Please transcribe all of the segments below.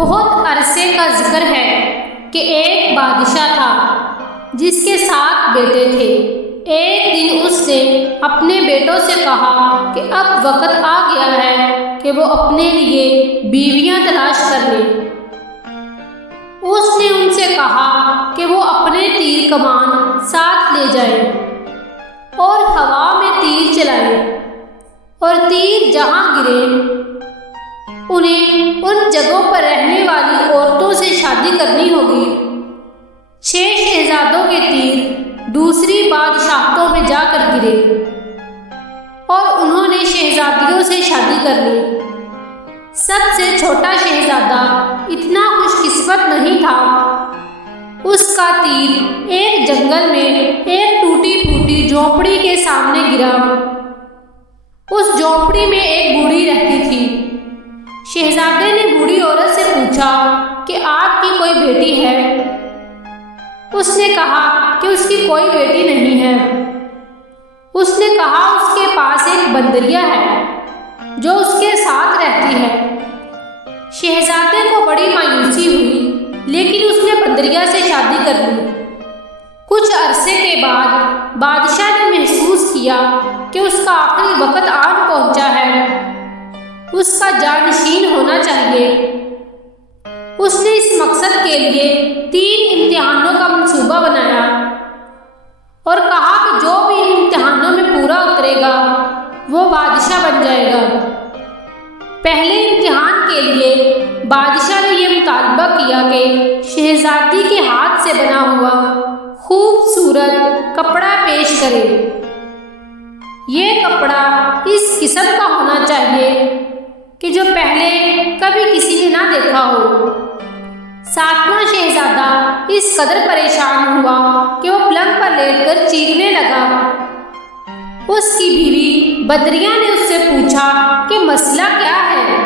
بہت عرصے کا ذکر ہے کہ ایک بادشاہ تھا جس کے 7 بیٹے تھے۔ ایک دن اس نے اپنے بیٹوں سے کہا کہ اب وقت آ گیا ہے کہ وہ اپنے لیے بیویاں تلاش کر لیں۔ اس نے ان سے کہا کہ وہ اپنے تیر کمان ساتھ لے جائیں اور ہوا میں تیر چلائیں، اور تیر جہاں گرے انہیں ان جگہوں پر رہنے والی عورتوں سے شادی کرنی ہوگی۔ 6 شہزادوں کے تیر دوسری بادشاہتوں میں جا کر گرے اور انہوں نے شہزادیوں سے شادی کر لی۔ سب سے چھوٹا شہزادہ اتنا خوش قسمت نہیں تھا۔ اس کا تیر ایک جنگل میں ایک ٹوٹی پھوٹی جھونپڑی کے سامنے گرا۔ اس جھونپڑی میں ایک بوڑھی رہتی تھی۔ شہزادے نے بوڑھی عورت سے پوچھا کہ آپ کی کوئی بیٹی ہے؟ اس نے کہا کہ اس کی کوئی بیٹی نہیں ہے۔ اس نے کہا اس کے پاس ایک بندریا ہے جو اس کے ساتھ رہتی ہے۔ شہزادے کو بڑی مایوسی ہوئی، لیکن اس نے بندریا سے شادی کر لی۔ کچھ عرصے کے بعد بادشاہ نے محسوس کیا کہ اس کا آخری وقت آن پہنچا ہے، اس کا جانشین ہونا چاہیے۔ اس نے اس مقصد کے لیے 3 امتحانوں کا منصوبہ بنایا اور کہا کہ جو بھی ان امتحانوں میں پورا اترے گا وہ بادشاہ بن جائے گا۔ پہلے امتحان کے لیے بادشاہ نے یہ مطالبہ کیا کہ شہزادی کے ہاتھ سے بنا ہوا خوبصورت کپڑا پیش کرے۔ یہ کپڑا اس قسم کا ہونا چاہیے کہ جو پہلے کبھی کسی نے نہ دیکھا ہو۔ 7واں شہزادہ اس قدر پریشان ہوا کہ وہ پلنگ پر لیٹ کر چیخنے لگا۔ اس کی بیوی بدریا نے اس سے پوچھا کہ مسئلہ کیا ہے؟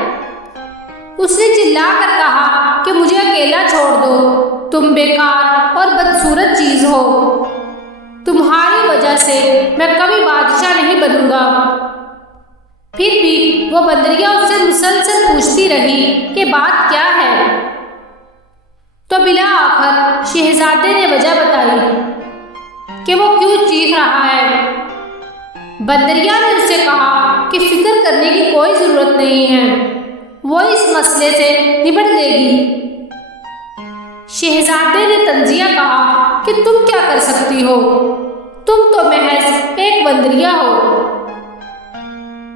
اس نے چلا کر کہا کہ مجھے اکیلا چھوڑ دو، تم بیکار اور بدصورت چیز ہو، تمہاری وجہ سے میں کبھی بادشاہ نہیں بنوں گا۔ پھر بھی وہ بندریا اس سے مسلسل پوچھتی رہی کہ بات کیا ہے، تو بالآخر شہزادے نے وجہ بتائی کہ وہ کیوں چیخ رہا ہے۔ بندریا نے اس سے کہا کہ فکر کرنے کی کوئی ضرورت نہیں ہے، وہ اس مسئلے سے نبٹ لے گی۔ شہزادے نے طنزیہ کہا کہ تم کیا کر سکتی ہو، تم تو محض ایک بندریا ہو۔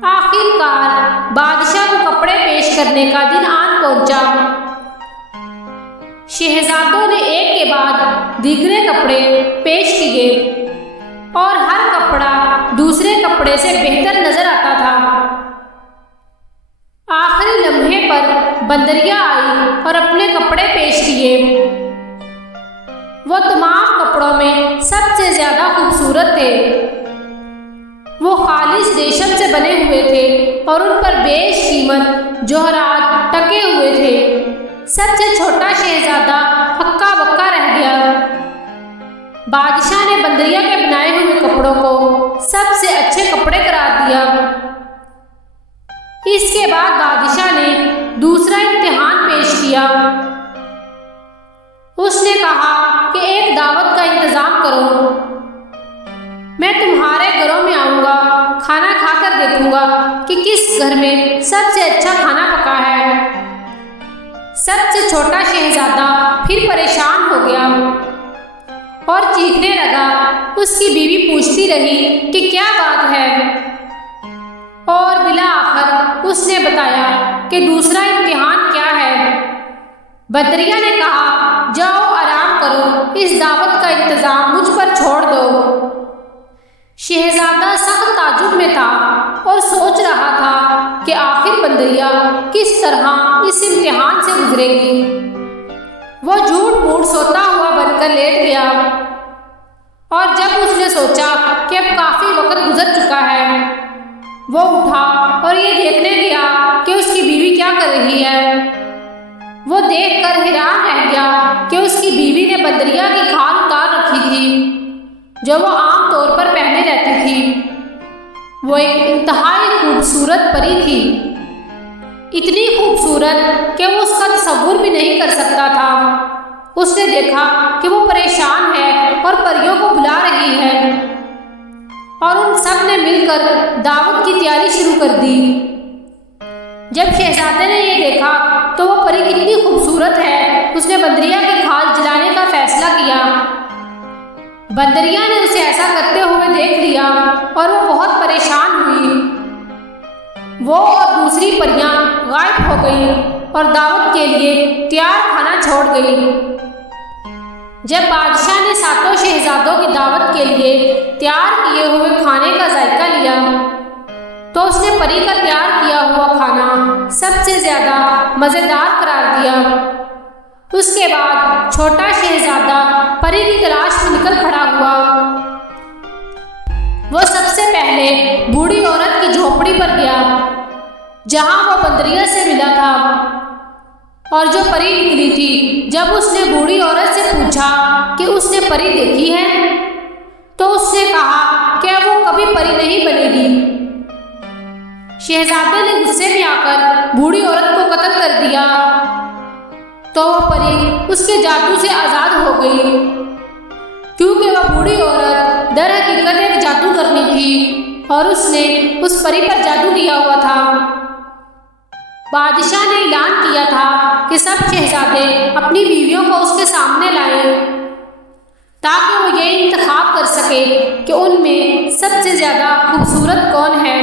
آخر کار بادشاہ کو کپڑے پیش کرنے کا دن آن پہنچا۔ شہزادوں نے ایک کے بعد دیگرے کپڑے پیش کیے اور ہر کپڑا دوسرے کپڑے سے بہتر نظر آتا تھا۔ آخری لمحے پر بندریا آئی اور اپنے کپڑے پیش کیے۔ وہ تمام کپڑوں میں سب سے زیادہ خوبصورت تھے۔ وہ خالص ریشم سے بنے ہوئے تھے اور ان پر بیش قیمت جوہرات ٹکے ہوئے تھے۔ سب سے چھوٹا شہزادہ ہکا بکا رہ گیا۔ بادشاہ نے بندریا کے بنائے ہوئے کپڑوں کو سب سے اچھے کپڑے قرار دیا۔ اس کے بعد بادشاہ نے دوسرا امتحان پیش کیا۔ اس نے کہا کہ ایک دعوت کا انتظام کرو، میں تمہارے گھروں میں آؤں گا، کھانا کھا کر دیکھوں گا کہ کس گھر میں سب سے اچھا کھانا پکا ہے۔ سب سے چھوٹا شہزادہ پھر پریشان ہو گیا اور چیخنے لگا۔ اس کی بیوی پوچھتی رہی کہ کیا بات ہے، اور بالآخر اس نے بتایا کہ دوسرا امتحان کیا ہے۔ بدریا نے کہا جاؤ آرام کرو، اس دعوت کا انتظام مجھ پر چھوڑ دو۔ شہزادہ سخت تعجب میں تھا اور سوچ رہا تھا کہ آخر بندریا کس طرح اس امتحان سے گزرے گی۔ وہ جھوٹ موٹ سوتا ہوا بن کر لیٹ گیا، اور جب اس نے سوچا کہ اب کافی وقت گزر چکا ہے، وہ اٹھا اور یہ دیکھنے گیا کہ اس کی بیوی کیا کر رہی ہے۔ وہ دیکھ کر حیران رہ گیا کہ اس کی بیوی نے بندریا کی کھال اتار رکھی تھی جو وہ عام طور پر پہنے رہتی تھی۔ وہ ایک انتہائی خوبصورت پری تھی۔ اتنی خوبصورت کہ وہ اس کا تصور بھی نہیں کر سکتا تھا۔ اس نے دیکھا کہ وہ پریشان ہے اور پریوں کو بلا رہی ہے، اور ان سب نے مل کر دعوت کی تیاری شروع کر دی۔ جب شہزادے نے یہ دیکھا تو وہ پری کتنی خوبصورت ہے، اس نے بندریا کی کھال جلانے کا فیصلہ کیا۔ بندریا نے اسے ایسا کرتے ہوئے دیکھ لیا اور وہ بہت پریشان ہوئی۔ وہ اور دوسری پریاں غائب ہو گئیں اور دعوت کے لیے تیار کھانا چھوڑ گئی۔ جب بادشاہ نے ساتوں شہزادوں کی دعوت کے لیے تیار کیے ہوئے کھانے کا ذائقہ لیا تو اس نے پری کا تیار کیا ہوا کھانا سب سے زیادہ مزیدار قرار دیا۔ اس کے بعد چھوٹا شہزادہ پری کی تلاش میں نکل کھڑا ہوا۔ وہ سب سے پہلے بوڑھی عورت کی جھونپڑی پر گیا جہاں وہ بندریا سے ملا تھا، اور جو پری نکلی تھی۔ جب اس نے بوڑھی عورت سے پوچھا کہ اس نے پری دیکھی ہے تو اس نے کہا کہ وہ کبھی پری نہیں بنے گی۔ شہزادے نے غصے میں آ کر بوڑھی عورت کو قتل کر دیا تو وہ پری اس کے جادو سے آزاد ہو گئی، کیونکہ وہ بوڑھی عورت در حقیقت ایک جادوگرنی تھی اور اس نے اس پری پر جادو کیا ہوا تھا۔ بادشاہ نے اعلان کیا تھا کہ سب شہزادے اپنی بیویوں کو اس کے سامنے لائیں تاکہ وہ یہ انتخاب کر سکے کہ ان میں سب سے زیادہ خوبصورت کون ہے،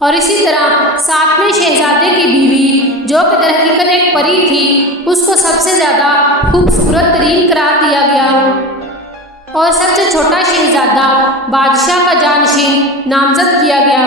اور اسی طرح ساتویں شہزادے کی بیوی جو کہ در حقیقت ایک پری تھی اس کو سب سے زیادہ خوبصورت ترین قرار دیا گیا، اور سب سے چھوٹا شہزادہ بادشاہ کا جانشین نامزد کیا گیا۔